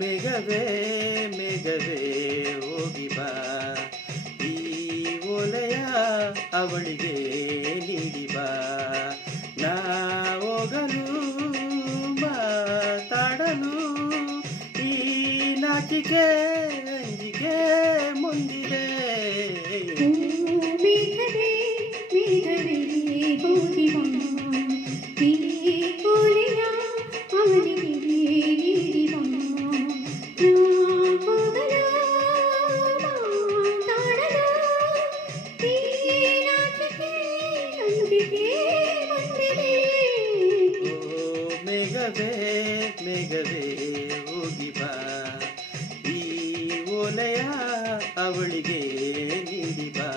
ಮೇಘವೇ ಮೇಘವೇ ಹೋಗಿ ಬಾ, ಈ ಓಲೆಯ ಅವಳಿಗೆ ನೀಡಿ ಬಾ. ನಾ ಹೋಗಲು ಮಾತಾಡಲು ಈ ನಾಚಿಕೆ ಅಂಜಿಕೆ ಮುಂದಿದೆ. ಮೇಘವೇ ಮೇಘವೇ ಹೋಗಿ ಬಾ, ಈ ಓಲೆಯ ಅವಳಿಗೆ ನೀಡಿ ಬಾ. ಮೇಘವೇ ಮೇಘವೇ ಹೋಗಿ ಬಾ, ಈ ಓಲೆಯ ಅವಳಿಗೆ ನೀಡಿ ಬಾ.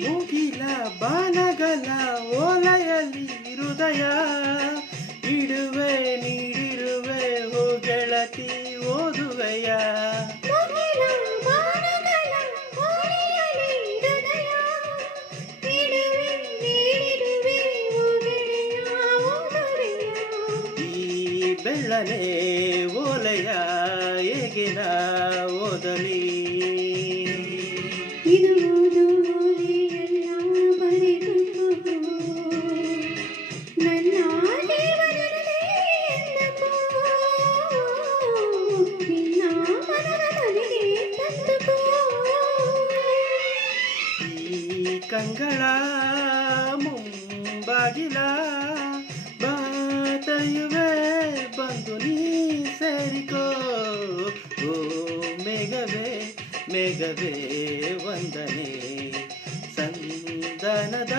ಮುಗಿಲ ಬಾನಗಲ ಓಲೆಯಲ್ಲಿ ಹೃದಯ ಇಡುವೆ ನೀಡಿರುವೆ ಓ ಗೆಳತಿ ಓದುವೆಯ. ಈ ಬೆಳ್ಳನೆ ಓಲೆಯ ಹೇಗೆ ನಾ ಓದಲಿ? ಕಂಗಳ ಮುಂಬಾಗಿಲ ಬಾತಯುವೆ ಬಂದು ನೀ ಸೇರಿಕೋ. ಓ ಮೇಘವೇ ಮೇಘವೇ ವಂದನೆ, ಸಂಧಾನದ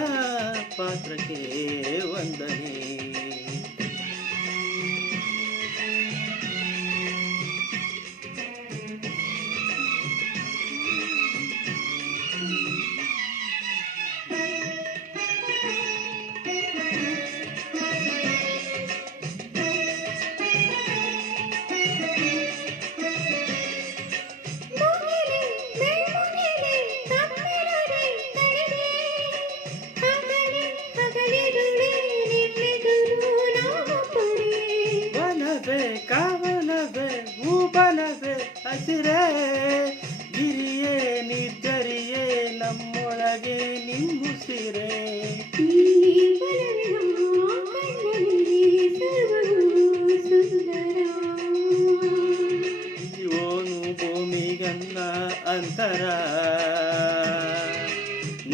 ಪಾತ್ರಕ್ಕೆ ವಂದನೆ. ಕಾವಲವೇ ಹೂಬನವೇ ಹಸಿರೇ ಗಿರಿಯೇ ನಿರ್ಜರಿಯೇ ನಮ್ಮೊಳಗೆ ನಿಮ್ಮುಸಿರೇ. ಓನು ಭೂಮಿಗನ್ನ ಅಂತರ,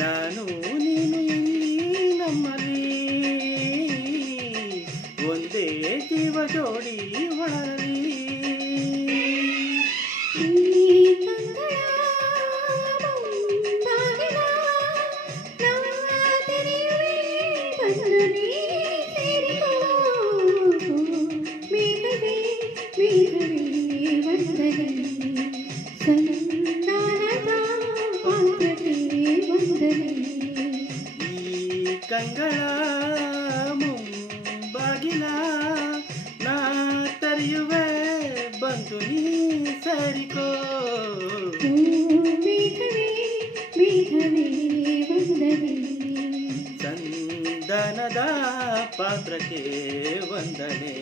ನಾನು ನೀನು ಇಲ್ಲಿ ನಮ್ಮಲ್ಲಿ ಒಂದೇ ಜೀವ ಜೋಡಿ ಹೊಳಲಿ. ಈ ಕಂಗಳ ಮುಂಬಾಗಿಲ ನಾ ತೆರೆಯುವೆ ಬಂದು ನೀ ಸರಿಕೋ. ಸಂಧಾನದ ಪಾತ್ರಕ್ಕೆ ವಂದನೆ.